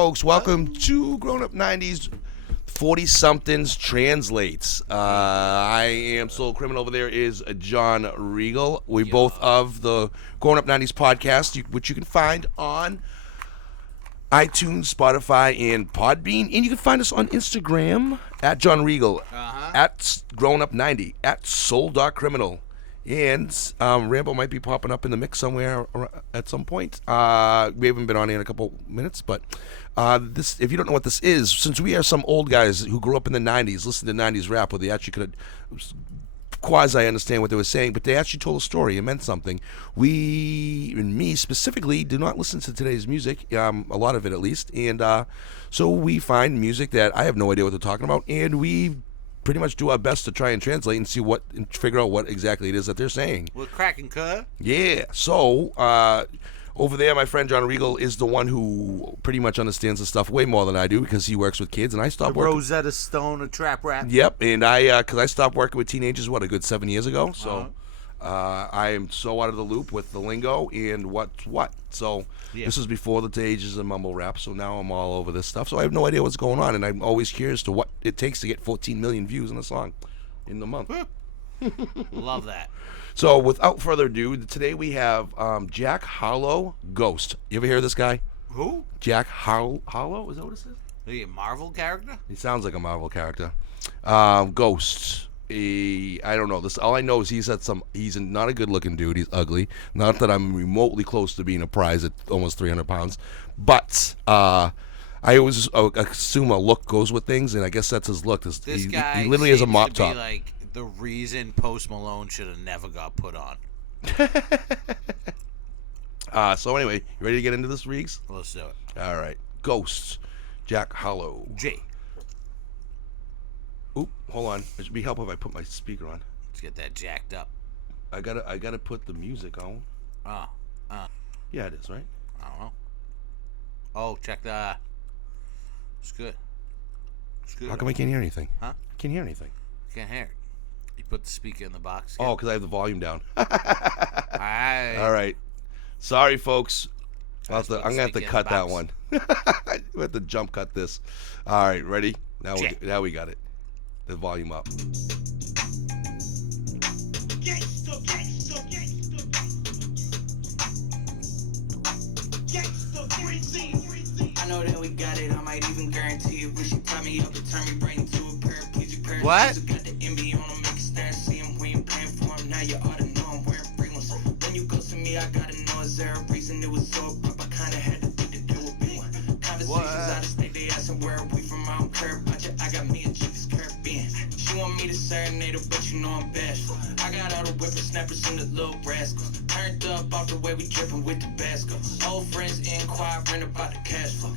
folks. Welcome to Grown Up 90s 40-somethings Translates. I am Soul Criminal. Over there is John Regal. We both of the Grown Up 90s podcast, which you can find on iTunes, Spotify, and PodBean. And you can find us on Instagram at John Regal, at Grown Up 90, at Soul.Criminal. And Rambo might be popping up in the mix somewhere at some point. We haven't been on here in a couple minutes, but this, if you don't know what this is, since we are some old guys who grew up in the 90s, listened to 90s rap, where they actually could quasi understand what they were saying, but they actually told a story. It meant something. We, and me specifically, do not listen to today's music, a lot of it at least, and so we find music that I have no idea what they're talking about, and we pretty much do our best to try and translate and see what, and figure out what exactly it is that they're saying. We're cracking, cuz. Yeah. So over there, my friend John Regal is the one who pretty much understands the stuff way more than I do, because he works with kids, and I stopped working. Rosetta Stone of trap rap. Yep. And because I stopped working with teenagers, a good 7 years ago. So I am so out of the loop with the lingo and what's what. So this was before the ages of mumble rap, so now I'm all over this stuff. So I have no idea what's going on, and I'm always curious to what it takes to get 14 million views in a song in the month. Love that. So without further ado, today we have Jack Harlow, Ghost. You ever hear of this guy? Who? Jack Harlow? Is that what it says? Is he a Marvel character? He sounds like a Marvel character. Ghost. I don't know. This. All I know is he's not a good-looking dude. He's ugly. Not that I'm remotely close to being a prize at almost 300 pounds. But I always assume a look goes with things, and I guess that's his look. This guy he literally has a mop top. Be like the reason Post Malone should have never got put on. So anyway, you ready to get into this, Reeks? Let's do it. All right. Ghosts. Jack Harlow. J. Oop, hold on. It should be helpful if I put my speaker on. Let's get that jacked up. I gotta put the music on. Yeah, it is, right? I don't know. Oh, check that. It's good. It's good. How come I can't hear anything? Huh? I can't hear anything. Can't hear it. You put the speaker in the box. Oh, because I have the volume down. Alright. All right. Sorry, folks. I'm gonna have to cut that one. We have to jump cut this. All right, ready? Now we got it. The volume up. I know that we got it. I might even guarantee it. Wish you tie me up and turn me right into a paraplegic pair. What? Got the NBA on him, make a stand, see him. We ain't paying for him. Now you ought to know I'm wearing free ones. When you go to me, I gotta know is there a reason it was so up. I kinda had to think that there would be one. Conversations out of state, they asking where are we from. I don't care about you. I got me a chick that's Caribbean. She want me to serenade her, but you know I'm bashful. I got all the whippersnappers and the little rascals. Turned up off the way we drippin' with Tabasco. Old friends inquiring about the cash flow.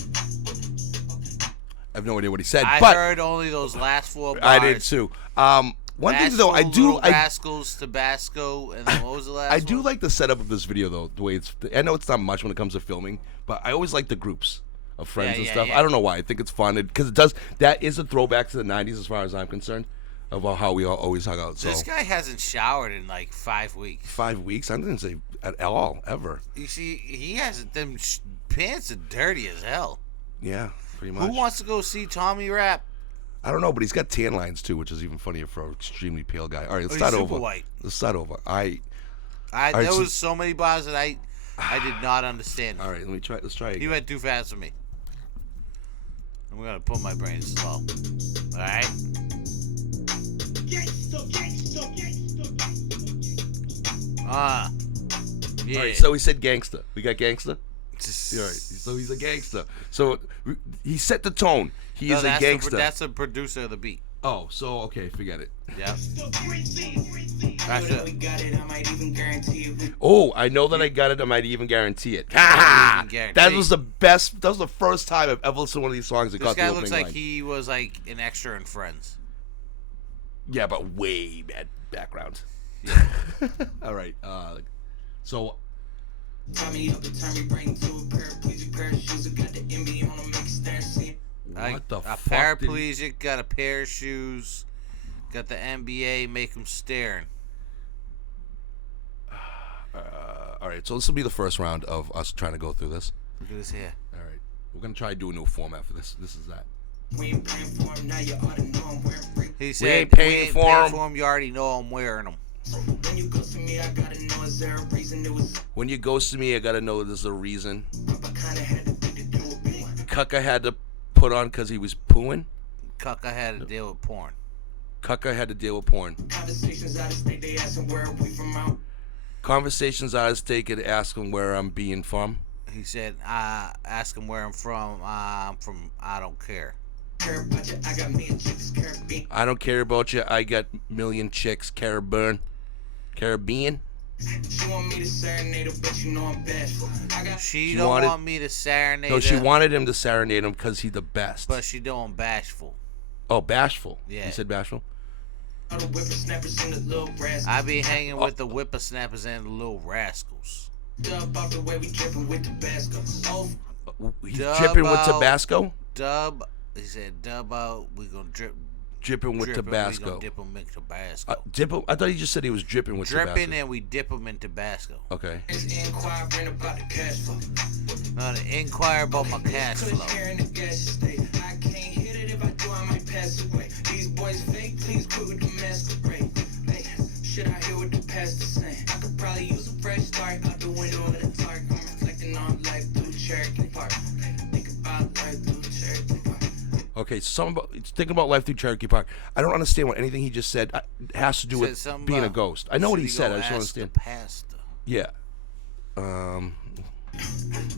I have no idea what he said. I but heard only those last 4 bars. I did too. One thing though, I do. Rascals, Tabasco, and then what was the last I do one? like the setup of this video though. The way it's. I know it's not much when it comes to filming, but I always like the groups of friends and stuff. Yeah. I don't know why. I think it's fun because it does. That is a throwback to the '90s as far as I'm concerned, about how we all always hung out. So This guy hasn't showered in like 5 weeks. 5 weeks? I didn't say at all ever. You see, he hasn't. Them pants are dirty as hell. Yeah, pretty much. Who wants to go see Tommy rap? I don't know, but he's got tan lines too, which is even funnier for an extremely pale guy. All right, let's He's start super over. white. Let's start over. There was so many bars that I did not understand. All right, let me try. Let's try again. He went too fast for me. I'm gonna put my brain slow. All right. Yeah. All right, so he said gangster. We got gangster. All right, so he's a gangster. So he set the tone. He is a gangster. That's the producer of the beat. Oh, so okay, forget it. Yeah. Oh, I know that I got it. I might even guarantee it. That was the best. That was the first time I've ever listened to one of these songs that got the opening line. This guy looks like he was like an extra in Friends. Yeah, but way bad background. Yeah. All right. So. What the fuck? A paraplegic, got a pair of shoes, got the NBA, make him staring. All right, so this will be the first round of us trying to go through this. Look at his hair. All right. We're gonna try to do a new format for this. This is that. We ain't paying for him, now you oughta know I'm wearing free. He said, ain't paying for 'em. You already know I'm wearing them. When you go to me, I gotta know, is there a reason it was When you ghosted me, I gotta know there's a reason. up? I kinda had to think to do with me. Cucka had to put on because he was pooing. Cucka had to deal with porn. Cucka had to deal with porn. Conversations out of state, they asking where we from out. Conversations I was taking, ask him where I'm being from. He said, ask him where I'm from. I'm from, I don't care. Care about you, I got me and chicks, Caribbean. I don't care about you. I got million chicks. Caribbean. She want me to serenade her, but you know I'm best. I got She don't wanted- want me to serenade No, she her, wanted him to serenade him because he's the best. but she don't bashful. Oh, bashful. Yeah. You said bashful? all the whippersnappers and the little brass. I be hanging with the whippersnappers and the little rascals. Dub off the way we drippin' with Tabasco. Oh, He's Dub dripping with out. Tabasco? Dub, he said, dub out, we gonna Dripping with we Tabasco. gonna dip him in Tabasco. Dip him? I thought he just said he was dripping with Dripping Tabasco. and we dip him in Tabasco. Okay. it's inquiring about the cash flow. To inquire about my cash Couldn't flow. hear in the gas station. I can't hit it, if I do, I might pass away. These boys fake, please quit with the masquerade. Hey, shit I hear what the pastor saying. I could probably use a fresh start out the window of the dark. I'm reflecting on life through Cherokee Park. Think about life through Cherokee Park. Okay, thinking about life through Cherokee Park. I don't understand what anything he just said has to do Said with something being a about, ghost. I know what he should said. go I just don't ask the understand. pastor. Yeah.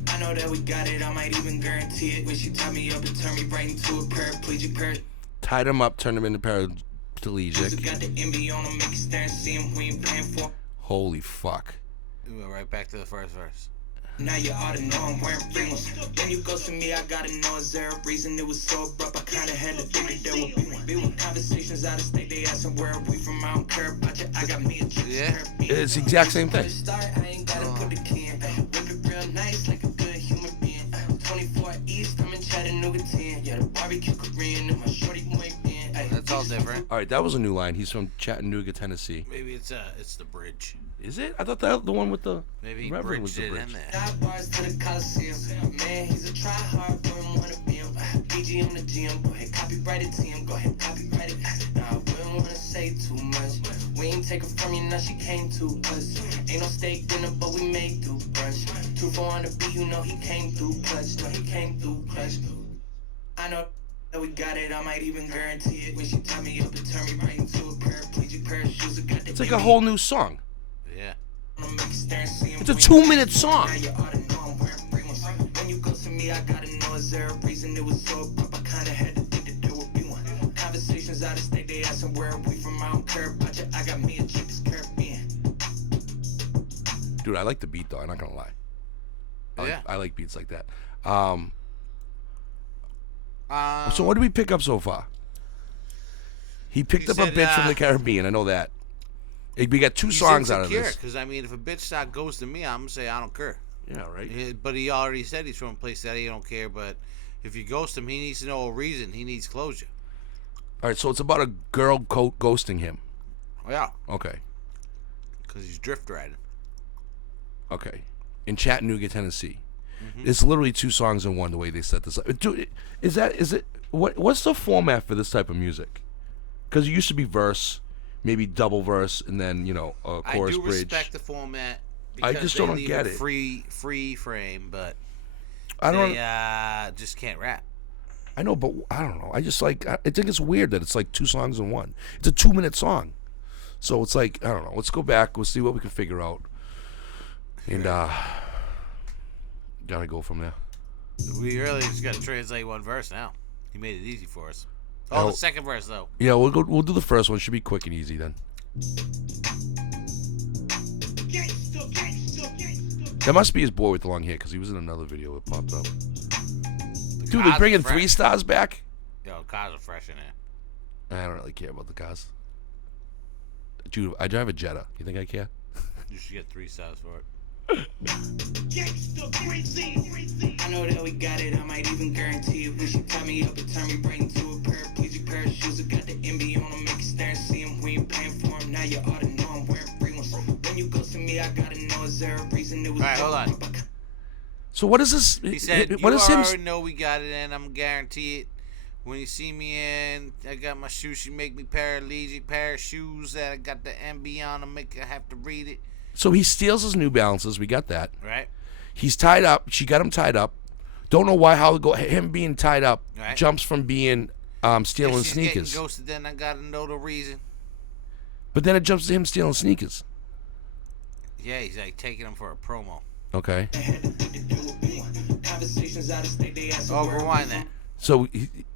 I know that we got it, I might even guarantee it. When she tied me up and turned me right into a paraplegic. Tied him up, turned him into Paraplegic. paraplegic. Got the envy on him, make you stare and see him, we ain't paying for. Holy fuck. We went right back to the first verse. Now you oughta know I'm wearing free ones. When you go to me, I gotta know, is there a reason it was so abrupt? I kinda had to think that there would be one. Conversations out of state, they asking where we from, I don't care about you. I got me a chick, Yeah. Caribbean. It's the exact same thing. Start, I ain't gotta put the key in. Whip it real nice like a good human being. 24 East, I'm in Chattanooga 10. Yeah, the barbecue Korean and my shorty white band. That's all different. All right, that was a new line. He's from Chattanooga, Tennessee. Maybe it's the bridge. Is it? I thought that the one with the Maybe he Reverend was bridged the it in bridge. there. Dive bars to the Coliseum. Man, he's a try-hard, wouldn't wanna be him. PG on the GM, go ahead, copyright it to him. Go ahead, copyright it. Nah, I wouldn't wanna say too much. We ain't take her from you, now she came to us. Ain't no steak dinner, but we made through brunch. 2-4 on the beat, you know he came through clutch. No, he came through clutch. I know that we got it, I might even guarantee it. When she tied me up and turned me right into a paraplegic pair of shoes. It's like a whole new song. Yeah. It's a 2-minute song. Now you oughta know I'm wearing free ones. When you go to me, I gotta know, is there a reason it was so abrupt? I kinda had to think that there would be one. Conversations out of state, they asking where we from, I don't care about you. I got me a chick, Caribbean. Dude, I like the beat though. I'm not gonna lie. Yeah. I like beats like that. So what did we pick up so far? He picked He up a said, bitch from the Caribbean. I know that. We got 2 he's songs out of this. Because, I mean, if a bitch start ghosting me, I'm going to say I don't care. Yeah, right. But he already said he's from a place that he don't care. But if you ghost him, he needs to know a reason. He needs closure. All right, so it's about a girl ghosting him. Yeah. Okay. Because he's drift riding. Okay. In Chattanooga, Tennessee. Mm-hmm. It's literally 2 songs in one, the way they set this up. Dude, is it what's the format for this type of music? Because it used to be verse, maybe double verse, and then, a chorus I do bridge. respect the format. I Because just they don't leave get it. Free frame, but I don't. they just can't rap. I know, but I don't know. I think it's weird that it's like 2 songs in one. It's a 2-minute song, so it's like, I don't know. Let's go back. We'll see what we can figure out, and gotta go from there. We really just got to translate one verse now. He made it easy for us. Oh, Oh. the second verse though. Yeah, we'll do the first one. Should be quick and easy then. That must be his boy with the long hair, because he was in another video that popped up. Dude, they cars bringing are fresh. 3 stars back? Yo, cars are fresh in there. I don't really care about the cars. Dude, I drive a Jetta. You think I care? You should get 3 stars for it. I know that we got it, I might even guarantee it. When she tie me up and turn me right into a paraplegic pair of shoes. I got the envy on them, make you stare and see him. We ain't paying for him, now you oughta know I'm wearing free ones. When you go to me, I gotta know, is there a reason it was Alright, hold on. So what is this? He said, What "You is him? already know we got it in. I'm guarantee it. When you see me in, I got my shoes. She make me paralegic. Pair of shoes that I got the MB on them. Make I have to read it. So he steals his New Balances. We got that. Right? He's tied up. She got him tied up. Don't know why. How him being tied up Right. jumps from being stealing If she's sneakers. getting ghosted, then I gotta know the reason. But then it jumps to him stealing sneakers. Yeah, he's like taking them for a promo. Okay. Oh, rewind that. So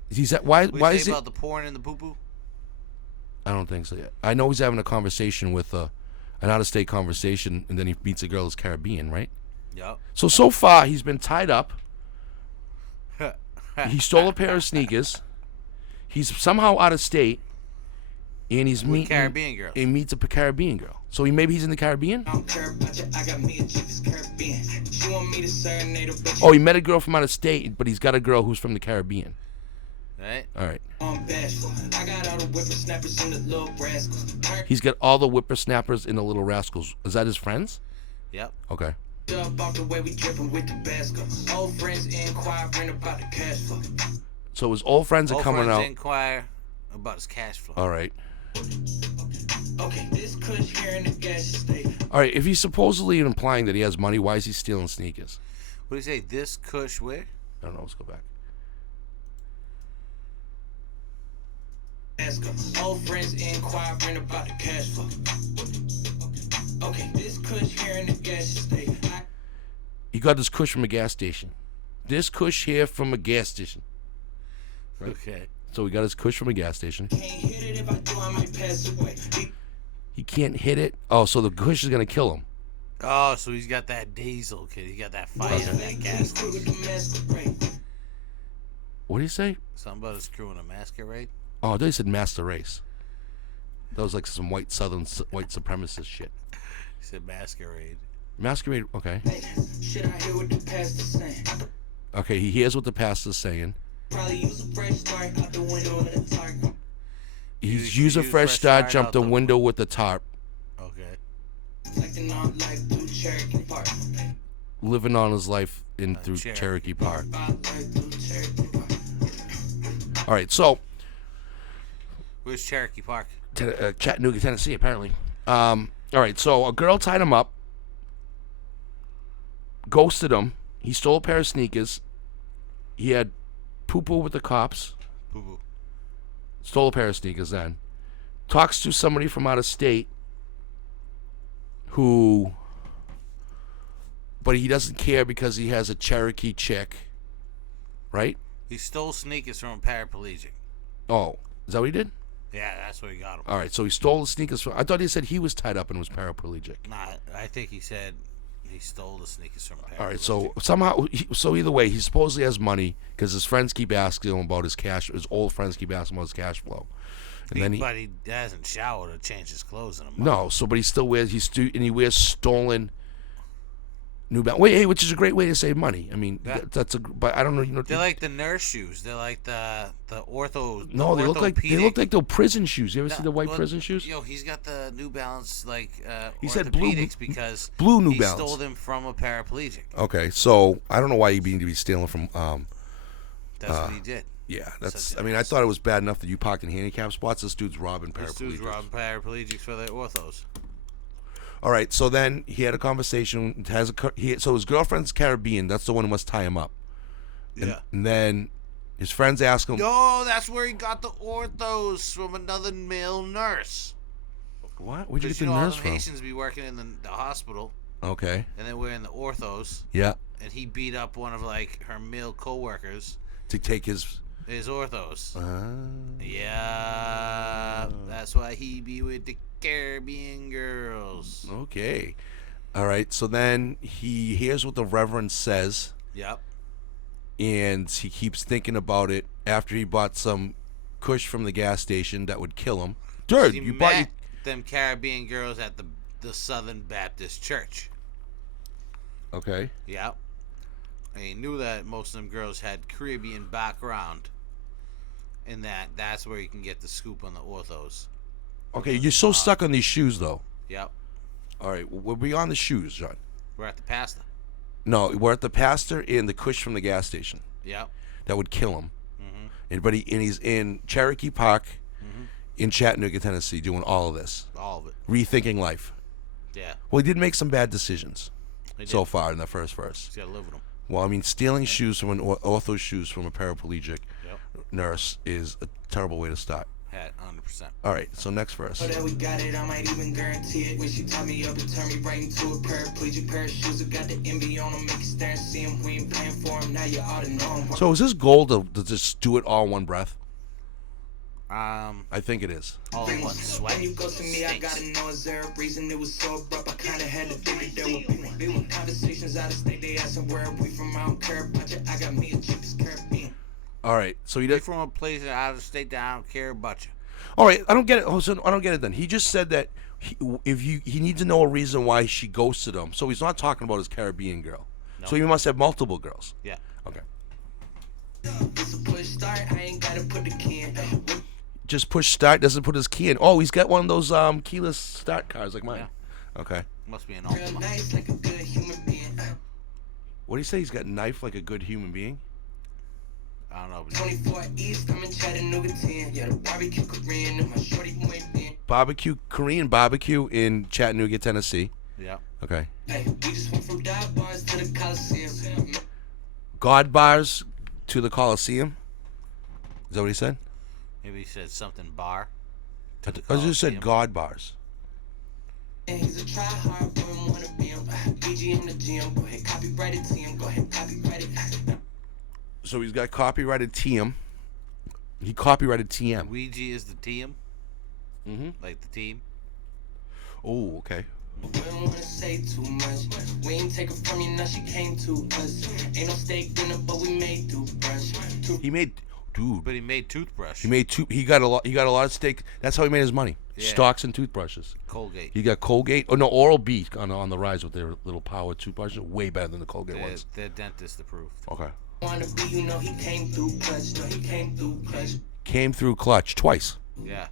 he's at why? What Why you is say it? about the porn and the poo poo? I don't think so yet. I know he's having a conversation with an out-of-state conversation, and then he meets a girl who's Caribbean, right? Yup. So far he's been tied up. He stole a pair of sneakers. He's somehow out of state, and he's With meeting Caribbean girls. He meets a Caribbean girl. So maybe he's in the Caribbean. I don't care about you, I got me a chick that's Caribbean. She want me to serenade her, but Oh, he met a girl from out of state, but he's got a girl who's from the Caribbean. Right? All right. I'm bashful. I got all the whippersnappers and the little rascals. He's got all the whippersnappers and the little rascals. Is that his friends? Yep. Okay. Up off the way we dripping with Tabasco. Old friends inquiring about the cash flow. So his old friends are Old coming friends out. inquire about his cash flow. All right. Okay, this kush here in the gas station. All right. If he's supposedly implying that he has money, why is he stealing sneakers? What do you say? This kush where? I don't know. Let's go back. Old friends inquiring about the cash flow. Okay, this kush here in the gas station. He got this kush from a gas station. This kush here from a gas station. Okay. So he got his kush from a gas station. Can't hit it if I do, I might pass away. He can't hit it. Oh, so the kush is gonna kill him. Oh, so he's got that diesel, kid. He got that fire in that gas station. What did he say? Something about a screw in a masquerade. Oh, they said master race. That was like some white supremacist shit. He said masquerade. Masquerade. Okay. Shit, I hear what the pastor's saying. Okay. He hears what the pastor's saying. Probably use a fresh start out the window in the target. He's use a fresh start, jump the window with the tarp, Okay. Like the non-like blue Cherokee Park. living on his life in through Cherokee Cherokee Park. Like blue Cherokee Park. All right. So Where's Cherokee Park? Chattanooga, Tennessee, apparently. All right. So a girl tied him up, ghosted him. He stole a pair of sneakers. He had poo-poo with the cops. Boo boo. Stole a pair of sneakers then. Talks to somebody from out of state who, but he doesn't care because he has a Cherokee chick, right? He stole sneakers from a paraplegic. Oh, is that what he did? Yeah, that's where he got them. All right, so he stole the sneakers from. I thought he said he was tied up and was paraplegic. Nah, I think he said he stole the sneakers from a paraplegic. All right, so somehow, so either way, he supposedly has money because his friends keep asking him about his cash. His old friends keep asking about his cash flow, and then But he hasn't showered or changed his clothes in a month. no, so but he still wears and he wears stolen New Balance. Wait, hey, which is a great way to save money. I mean, Yeah. that's a. But I don't know. You know, They're like the nurse shoes. They're like the ortho. no, the they look like the prison shoes. You ever see the white Well, prison shoes? Yo, he's got the New Balance like He said blue- orthopedics because blue New he Balance. stole them from a paraplegic. Okay, so I don't know why you need to be stealing from. That's what he did. Yeah, that's. Such I an mean, I thought it was bad enough that you parked in handicap spots. This dude's robbing This dude's paraplegics. robbing paraplegics for their orthos. All right, so then he had a conversation. So his girlfriend's Caribbean. That's the one who must tie him up. Yeah. And then his friends ask him, No, that's where he got the orthos from another male nurse. "What? Where'd you get Because the you know all nurse the from?" Haitians be working in the hospital, Okay. and then we're in the orthos, Yeah. and he beat up one of like her male coworkers. To take his. His orthos. Uh, Yeah, that's why he be with the Caribbean girls. okay. All right. So then he hears what the Reverend says, Yep. and he keeps thinking about it after he bought some kush from the gas station that would kill him. Dude, He you bought met them Caribbean girls at the Southern Baptist Church. Okay. Yep. And he knew that most of them girls had Caribbean background. And that's where you can get the scoop on the orthos. Okay, you're so stuck on these shoes, though. Yep. All right, we're beyond the shoes, John. We're at the pasta. No, we're at the pastor and the Kush from the gas station. Yep. That would kill him. And he's in Cherokee Park in Chattanooga, Tennessee, doing all of this. All of it. Rethinking life. Yeah. Well, he did make some bad decisions He did. so far in the first verse. He's got to live with them. Well, I mean, stealing shoes from ortho shoes from a paraplegic Yep. nurse is a terrible way to start. Had 100%. All right, so next verse. So that we got it, I might even guarantee it. When she taught me up and turned me right into a paraplegic pair of shoes. I got the envy on them, make you stare and see them. We ain't playing for them, now you ought to know them. So is this goal to just do it all in one breath? I think it is. All in one sweat. When you go to me, I gotta know is there a reason it was so abrupt. I kinda had to think that there would be one. Big one. Conversations out of state, they asking where are we from. I don't care about you. I got me a chick that's Caribbean. All right, so he You're did. from a place out of state that I don't care about you. All right, I don't get it. Oh, so I don't get it. Then he just said that he needs to know a reason why she ghosted him. So he's not talking about his Caribbean girl. No. So he must have multiple girls. Yeah. Okay. It's a push start, I ain't gotta put the key in. Just push start, doesn't put his key in. Oh, he's got one of those keyless start cars like mine. Okay. Must be an Real Altima. nice like a good human being. What do you say? He's got knife like a good human being. I don't know. But 24 East, I'm in Chattanooga 10. Yeah, the barbecue Korean and my shorty went in. Korean barbecue in Chattanooga, Tennessee. yeah. Okay. Hey, we just went from dive bars to the Coliseum. God bars to the Coliseum. Is that what he said? Maybe he said something bar. I just said God bars. And he's a try hard, but I wanna be him. BG in the gym, go ahead, copyright it to him. Go ahead, copyright it. So he's got copyrighted TM. He copyrighted TM. Ouija is the team. Mm-hmm. Like the team. Oh, okay. We don't wanna say too much. We ain't take her from you, now she came to us. Ain't no steak dinner, but we made toothbrush. He made, dude. But he made toothbrush. He got a lot. He got a lot of steak. That's how he made his money. Yeah. Stocks and toothbrushes. Colgate. He got Colgate. Oh no, Oral-B on the rise with their little power toothbrushes. Way better than the Colgate ones. Their dentist approved. Okay. Wanna be, you know, he came through clutch. No, he came through clutch. Came through clutch twice. Yeah.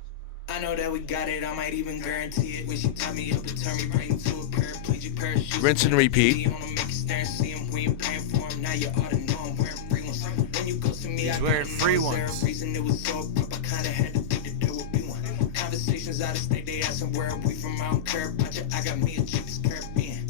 I know that we got it, I might even guarantee it. When she tied me up and turned me right into a paraplegic pair of shoes. Rinse and repeat. You wanna make you stare and see him, we ain't paying for him. Now you ought to know I'm wearing free ones. When you go to me, He's I wearing gotta know free is there ones. a reason it was so abrupt. I kinda had to think that there would be one. Conversations out of state, they asking where are we from. I don't care about you. I got me a chick that's Caribbean.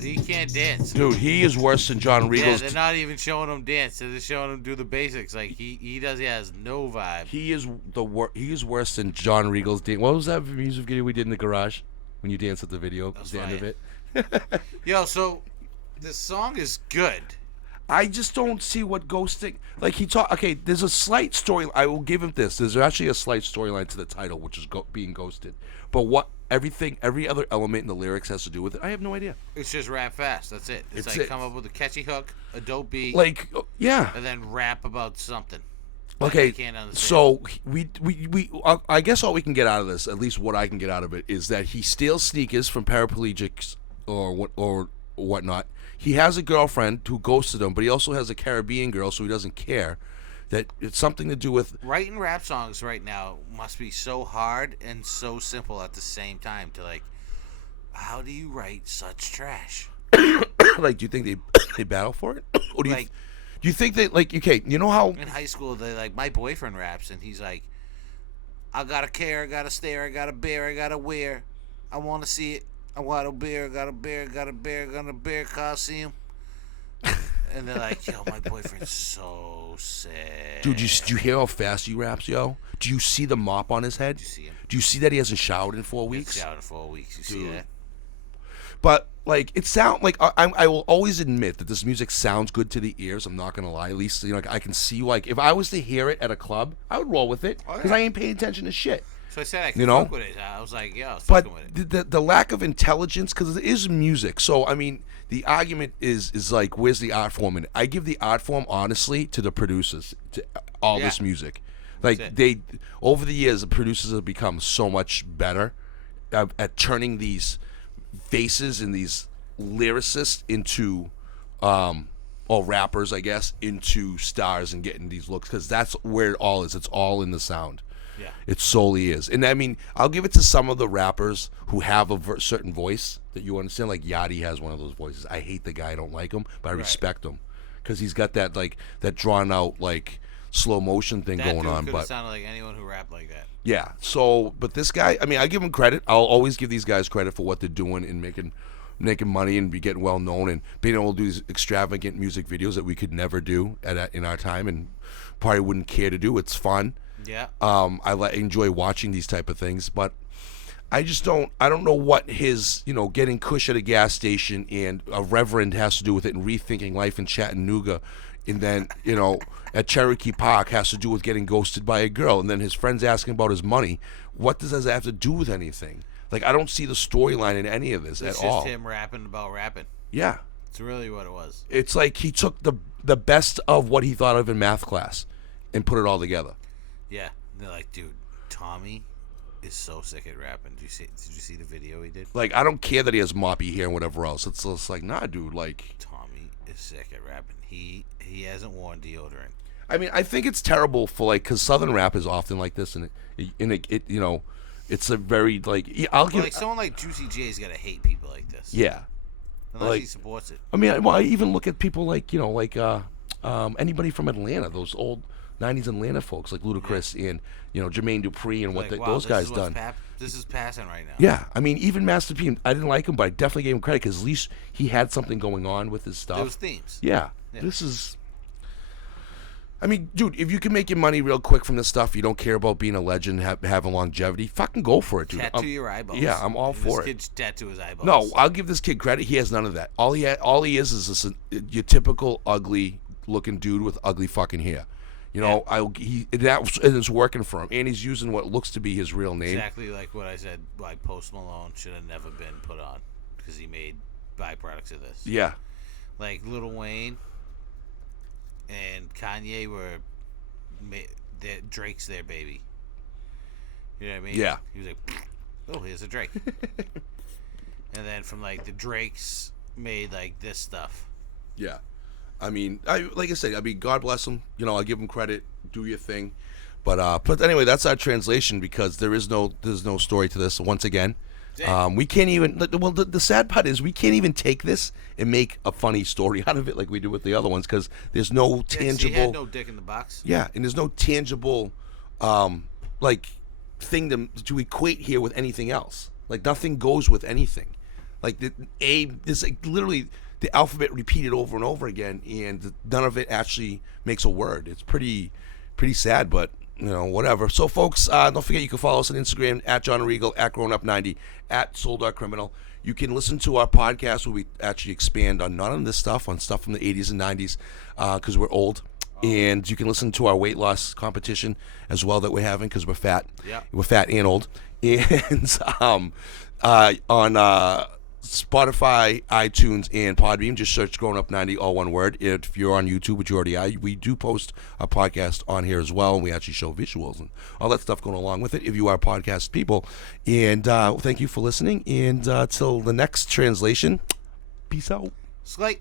He can't dance. Dude, he is worse than John Yeah, Regal's. they're not even showing him dance. They're just showing him do the basics. Like he has no vibe. He is worse than John Regal's dance. What was that music video we did in the garage when you danced at the video? That's the end of fine. it. Yo, so the song is good. I just don't see what ghosting. Like he talk. Okay, there's a slight story. I will give him this. There's actually a slight storyline to the title, which is being ghosted. But what every other element in the lyrics has to do with it, I have no idea. It's just rap fast. That's it. It's It's like it. come up with a catchy hook, a dope beat, Like, yeah. and then rap about something. Okay, I can't understand. so I guess all we can get out of this, at least what I can get out of it, is that he steals sneakers from paraplegics or whatnot. He has a girlfriend who ghosted him, but he also has a Caribbean girl, so he doesn't care. That it's something to do with Writing rap songs right now must be so hard and so simple at the same time. To like, how do you write such trash? like. Do you think they battle for it, or do Like- you think that like okay? You know how In high school, they like my boyfriend raps, and he's like, "I gotta care, I gotta stare, I gotta bear, I gotta wear, I wanna see it. I want a bear, got a bear, got a bear, got a bear Coliseum." And they're like, "Yo, my boyfriend's so sad." dude? Do you hear how fast he raps, yo? Do you see the mop on his head? You see him? Do you see that he hasn't showered in 4 weeks? It's out in 4 weeks. You see Dude. that? But like it sound like I will always admit that this music sounds good to the ears. I'm not gonna lie. At least you know I can see like if I was to hear it at a club, I would roll with it Oh, because yeah. I ain't paying attention to shit. So I said I could You know? fuck with it. I was like, "Yo, I was But fucking with it." the lack of intelligence because it is music. So I mean the argument is like where's the art form in it? I give the art form honestly to the producers to all Yeah. this music. Like That's it. they over the years the producers have become so much better at turning these faces and these lyricists into or rappers I guess into stars and getting these looks because that's where it all is. It's all in the sound. Yeah. It solely is. And I mean, I'll give it to some of the rappers who have a certain voice that you understand. Like Yachty has one of those voices. I hate the guy. I don't like him, but I respect him because he's got that like that drawn out like slow motion thing going on. Could But have sounded like anyone who rapped like that. yeah. So, but this guy, I mean, I give him credit. I'll always give these guys credit for what they're doing and making money and be getting well known and being able to do these extravagant music videos that we could never do in our time and probably wouldn't care to do. It's fun. Yeah. I enjoy watching these type of things, but I don't know what his, getting kush at a gas station and a reverend has to do with it and rethinking life in Chattanooga, and then, at Cherokee Park has to do with getting ghosted by a girl, and then his friends asking about his money. What does that have to do with anything? Like, I don't see the storyline in any of this at all. It's just him rapping about rapping. Yeah. It's really what it was. It's like he took the best of what he thought of in math class and put it all together. Yeah. They're like, dude, Tommy is so sick at rapping. Did you see the video he did? Like, I don't care that he has moppy hair and whatever else. It's just like, nah, dude, like... Tommy is sick at rapping. He hasn't worn deodorant. I mean, I think it's terrible for, like, because Southern rap is often like this, and it it's a very, like... Someone like Juicy J's got to hate people like this. Yeah. Unless he supports it. I mean, I even look at people like, anybody from Atlanta, those old 90s Atlanta folks, like Ludacris and, Jermaine Dupri and those guys done. This is passing right now. Yeah, I mean, even Master P, I didn't like him, but I definitely gave him credit because at least he had something going on with his stuff. There was themes. Yeah, this is... I mean, dude, if you can make your money real quick from this stuff, you don't care about being a legend, having longevity, fucking go for it, dude. Tattoo your eyeballs. Yeah, I'm all for it. This kid tattoo his eyeballs. No, I'll give this kid credit. He has none of that. All he is this, your typical ugly looking dude with ugly fucking hair. It's working for him, and he's using what looks to be his real name. Exactly like what I said. Why Post Malone should have never been put on because he made byproducts of this. Yeah, like Lil Wayne and Kanye were Drake's their baby. You know what I mean? Yeah. He was like, oh, here's a Drake. And then from like the Drakes made like this stuff. Yeah. I mean, like I said, God bless him. I give him credit. Do your thing. But anyway, that's our translation because there's no story to this. Once again, we can't even. Well, the sad part is we can't even take this and make a funny story out of it like we do with the other ones because there's no tangible. He had no dick in the box. Yeah, and there's no tangible, thing to equate here with anything else. Like nothing goes with anything. Like there's like literally the alphabet repeated over and over again, and none of it actually makes a word. It's pretty sad, but whatever. So, folks, don't forget you can follow us on Instagram at John Regal, at GrownUp90, at Soul.Criminal. You can listen to our podcast where we actually expand on not on this stuff, on stuff from the 80s and 90s, because we're old. And you can listen to our weight loss competition as well that we're having because we're fat. Yeah. We're fat and old. And on Spotify, iTunes, and PodBean, just search Grown Up 90, all one word. If you're on YouTube, which you already are, we do post a podcast on here as well, and we actually show visuals and all that stuff going along with it if you are podcast people. And thank you for listening, and till the next translation, peace out. Slate.